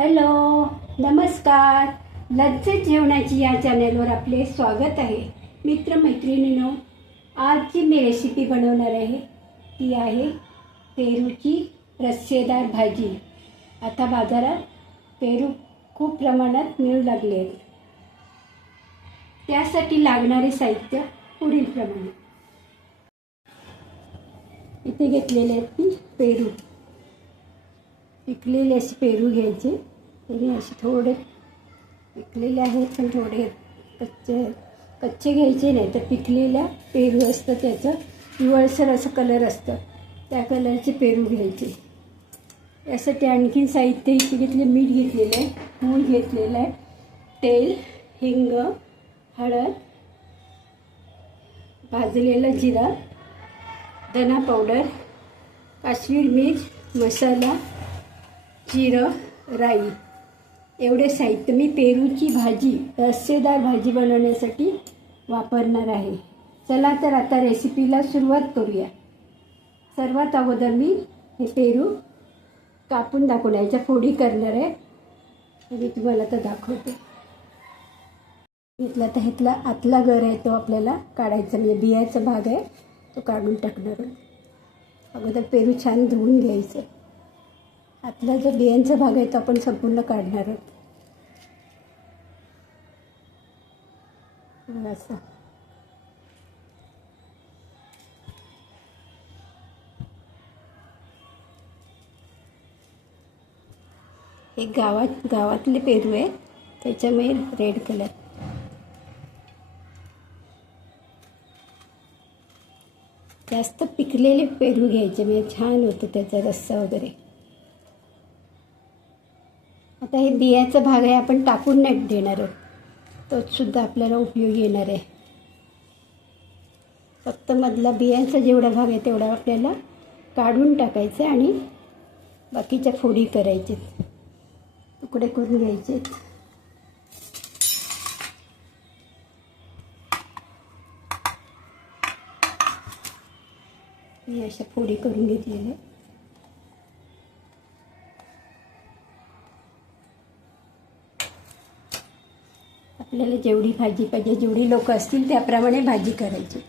Hello नमस्कार. लज्जत जेवणाची या चॅनलवर आपले स्वागत आहे. मित्रमैत्रिणींनो आजची मी रेसिपी बनवणार आहे. ती आहे पेरूची रस्सेदार भाजी. आता बाजारात पेरू खूप प्रमाणात मिळू लागले आहेत. त्यासाठी लागणारे साहित्य पुढील प्रमाणे. इथे घेतलेले आहेत मी पेरू. पिकलेले असे पेरू घ्यायचे. तरी असे थोडे पिकलेले आहेत पण थोडे कच्चे कच्चे घ्यायचे नाही. तर पिकलेल्या पेरू असतं त्याचं. पिवळसर असं कलर असतं. त्या कलरचे पेरू घ्यायचे. यासाठी आणखीन साहित्य इथे घेतले मीठ घेतलेलं आहे मूळ घेतलेलं आहे. तेल हिंग हळद भाजलेला जिरा धना पावडर काश्मीर मिर्च मसाला जिरं राई. एवढे साहित्य मी पेरूची भाजी रस्सेदार भाजी बनवण्यासाठी वापरणार आहे. चला तर आता रेसिपीला सुरुवात करूया. सर्वात अगोदर मी हे पेरू कापून दाखवण्याच्या फोडी करणार आहे. मी तुम्हाला तर दाखवते. घेतला तर ह्यातला आतला गर आहे तो आपल्याला काढायचा म्हणजे बियाचा भाग आहे तो काढून टाकणार अगोदर पेरू छान धुवून घ्यायचं. आतला जो बियांचा भाग आहे तो आपण संपूर्ण काढणार आहोत. असं. हे गावात गावातले पेरू आहे. त्याच्यामुळे रेड कलर जास्त पिकलेले पेरू घ्यायचे. म्हणजे छान होतं त्याचा रस्सा वगैरे. आता हे बियाचा भाग आहे आपण टाकून नाही देणार आहोत तोचसुद्धा आपल्याला उपयोग येणार आहे. फक्त मधला बियांचा जेवढा भाग आहे तेवढा आपल्याला काढून टाकायचं आणि बाकीच्या फोडी करायचे. तुकडे करून घ्यायचे. मी अशा फोडी करून घेतलेल्या. आपल्याला जेवढी भाजी पाहिजे जेवढी लोक असतील त्याप्रमाणे भाजी करायची.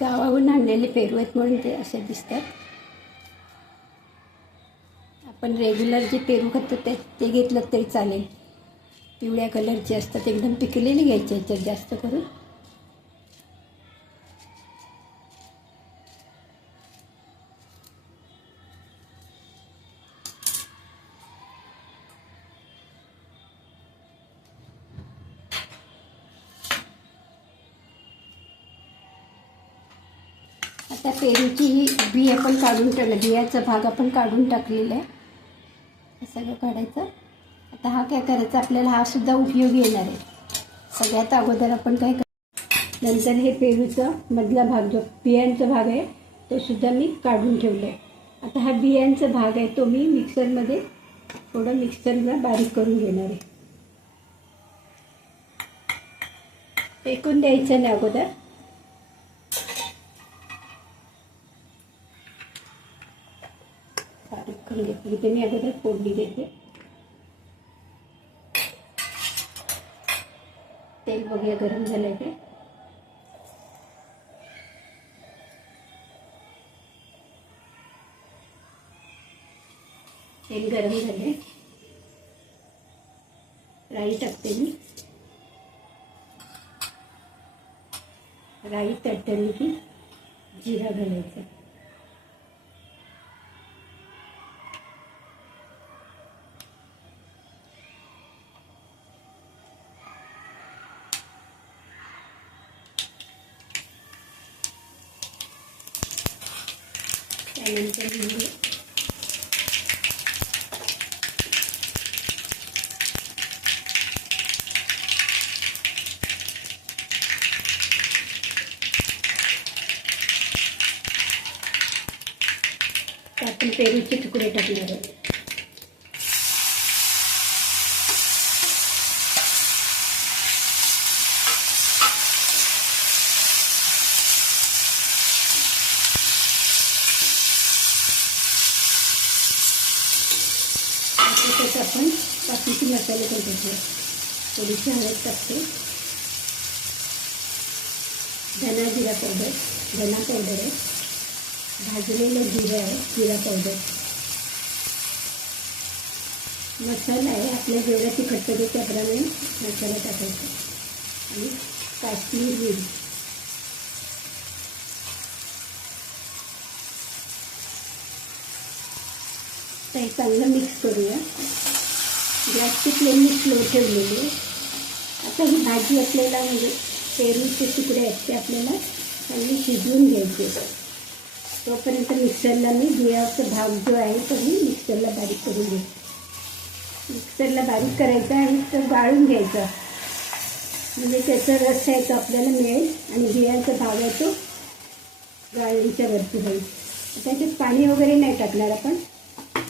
गावाहून आणलेले पेरू आहेत म्हणून ते असे दिसतात. आपण रेग्युलर जे पेरू खातो ते घेतलं तरी चालेल. पिवळ्या कलरची असतात एकदम पिकलेली घ्यायचे याच्यात जास्त करून. आता पेरूची ही बी आपण काढून टाकलं बियाचा भाग आपण काढून टाकलेला आहे. हे सगळं काढायचं. आता हा काय करायचा? आपल्याला हा सुद्धा उपयोग येणार आहे. सगळ्यात अगोदर आपण काय कर नंतर हे पेरूचा मधला भाग जो बियांचा भाग आहे तो सुद्धा मी काढून ठेवला आहे आता हा बियांचा भाग आहे तो मी मिक्सरमध्ये थोडं मिक्सरला बारीक करून घेणार आहे. फेकून द्यायचं नाही अगोदर. बारीक करून घेते. मी अगोदर फोडणी देते. तेल बघूया गरम झालंय ते तेल गरम झाले राई टाकते मी. राई तडतडली की जिरा घालायचा. त्यानंतर हिंग आपण पेरूचे तुकडे टाकणार आहोत त्याच्यात आपण बाकीचे पाहिजे थोडीशी हळद टाकते धना जिरा पावडर धना पावडर आहे भाजलेलं जिरं आहे जिरा पावडर मसाला आहे आपल्या जेवढा तिखट पाहिजे त्याप्रमाणे मसाला टाकायचा। आणि काश्मीर मिरी। चांगलं मिक्स करूया. गॅसची फ्लेम मी स्लो ठेवलेली. आहे आता ही भाजी आपल्याला म्हणजे पेरूचे तुकडे आहेत ते आपल्याला चांगली शिजवून घ्यायचे तोपर्यंत मिक्सरला मी बियाचा भाग जो आहे तो मी मिक्सरला बारीक करून घेते. मिक्सरला बारीक करायचा आणि तो गाळून घ्यायचा. म्हणजे त्याचा रस आहे तो आपल्याला मिळेल आणि बियांचा भाग आहे तो गाळणीच्या वरती होईल त्याच्यात पाणी वगैरे नाही टाकणार आपण.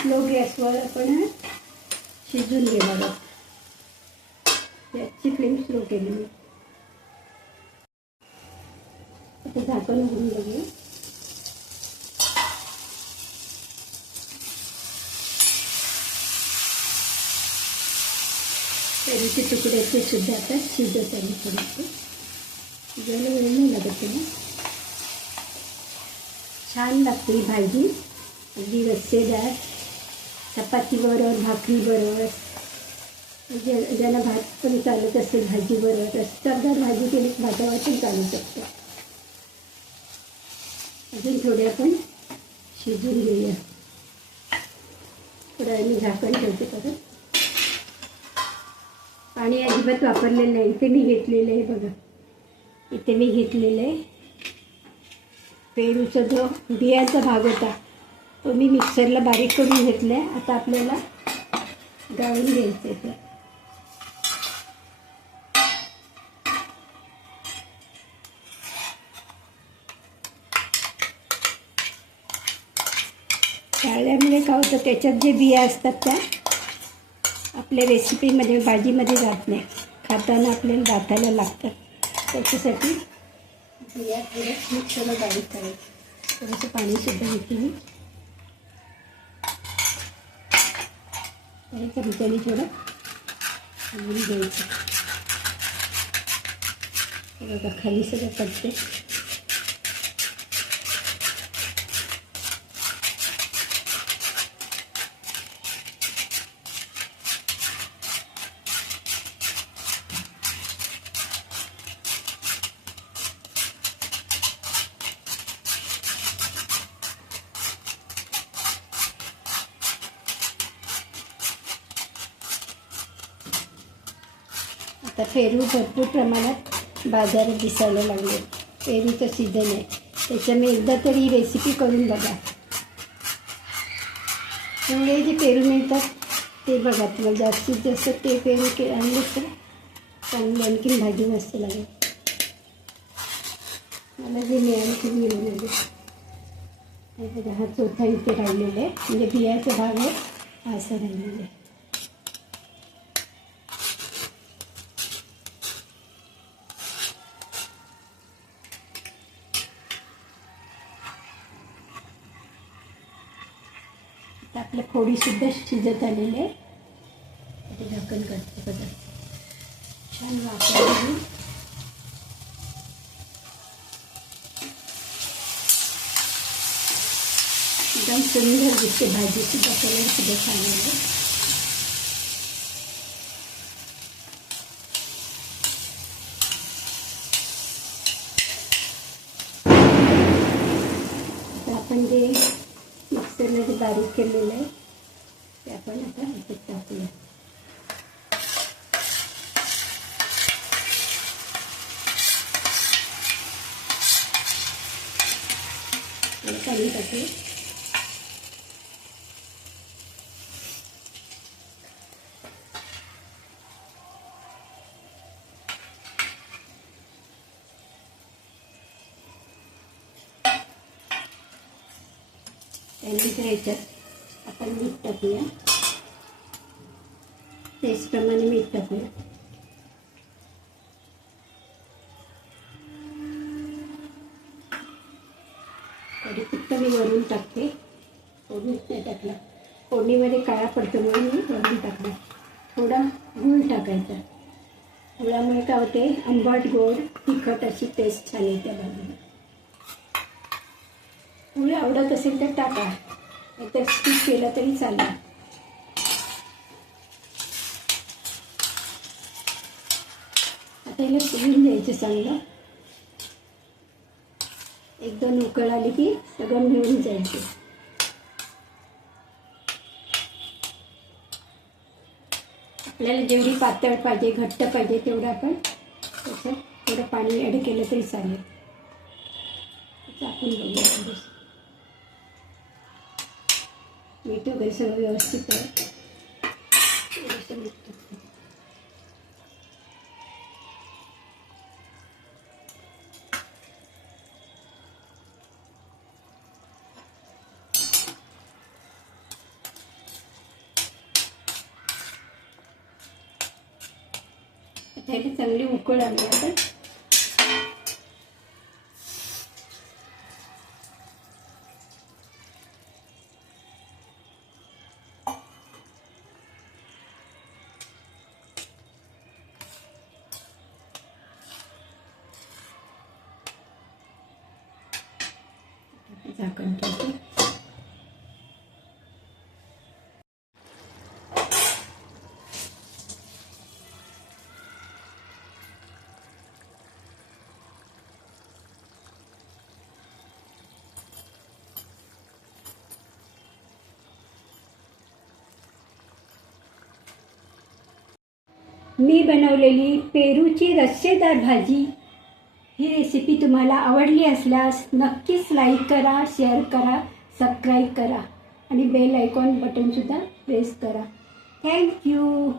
स्लो गॅसवर आपण शिजून घे बघा गॅसची फ्लेम स्लो केली मी. आता झाकण उघडून बघूया. तरीचे तुकडे ते सुद्धा आता शिजत आहे थोडंसं शिजायला वेळ नाही लागत त्याला. छान लागते ही भाजी. अगदी रस्सेदार. चपातीबरोबर भाकरीबरोबर म्हणजे ज्या ज्याला भात पण चालत असेल भाजीबरोबर रस्तादार भाजी केली भातावर पण चालू शकतो. अजून थोडे आपण शिजून घेऊया. थोडं वेळ मी झाकण ठेवते परत. पाणी अजिबात वापरलेलं नाही. इथे मी घेतलेलं आहे बघा. इथे मी घेतलेलं आहे. पेरूचा जो बियांचा भाग होता तो मी मिक्सरला बारीक करून घेतलं आहे आता आपल्याला गाळून घ्यायचं आहे ते. गाळल्यामुळे काय होतं त्याच्यात जे बिया असतात त्या आपल्या रेसिपीमध्ये भाजीमध्ये जात नाही. खाताना आपल्याला दाताला लागतात. त्याच्यासाठी बिया थोडं मिक्सरला बारीक करायचं. थोडंसं पाणीसुद्धा घेते मी. त्याच्या रुपयाने थोडं घालून घ्यायचं बघा खाली सगळं पडते आता पेरू भरपूर प्रमाणात बाजारात दिसायला लागले. पेरूचं सीझन आहे. त्याच्यामुळे एकदा तरी ही रेसिपी करून बघा. त्यामुळे जे पेरू मिळतात ते बघा तुम्हाला. जास्तीत जास्त ते पेरू के आणले तर चांगली आणखीन भाजी मस्त लागेल. मला जे मिळालं ते मिळून हा चौथा इथे राहिलेला आहे. म्हणजे बियाचा भाग आहे. असं असा राहिलेला आहे. आता आपल्या फोडीसुद्धा शिजत आलेले आहे आता झाकण करते बघा. छान वापरली एकदम सुंदर दिसते. भाजीसुद्धा कलरसुद्धा छान आहे आता आपण जे मिक्सरला जे बारीक केलेलं आहे ते आपण आता ह्याच्यात टाकूया थोडं पाणी टाकूया त्यानंतर याच्यात आपण मीठ टाकूया त्याचप्रमाणे मीठ टाकूया कढीपत्ता मी वरून टाकते. वरून नाही टाकला. फोडणीमध्ये काळा पडतो म्हणून मी वरून टाकला. थोडा गूळ टाकायचा. गुळामुळे काय होते? आंबट गोड तिखट अशी टेस्ट छान येते बाजूला गुळ आवडत असेल तर टाका. नाहीतर स्किप केला तरी चालेल. पहिले याला द्यायचे चांगलं. एक दोन उकळ आली की सगळं मिळून जायचे. आपल्याला जेवढी पातळ पाहिजे घट्ट पाहिजे तेवढं आपण त्याच्यात थोडं पाणी ॲड केलं तरी चालेल. आपण बघूया मीठ वगैरे सगळं व्यवस्थित आहे. ह्याची चांगली उकळ आली आता झाकण ठेवते. मी बनवलेली पेरूची रस्सेदार भाजी. ही रेसिपी तुम्हाला आवडली असल्यास नक्कीच लाईक करा शेअर करा सबस्क्राईब करा आणि बेल आयकॉन बटनसुद्धा प्रेस करा. Thank you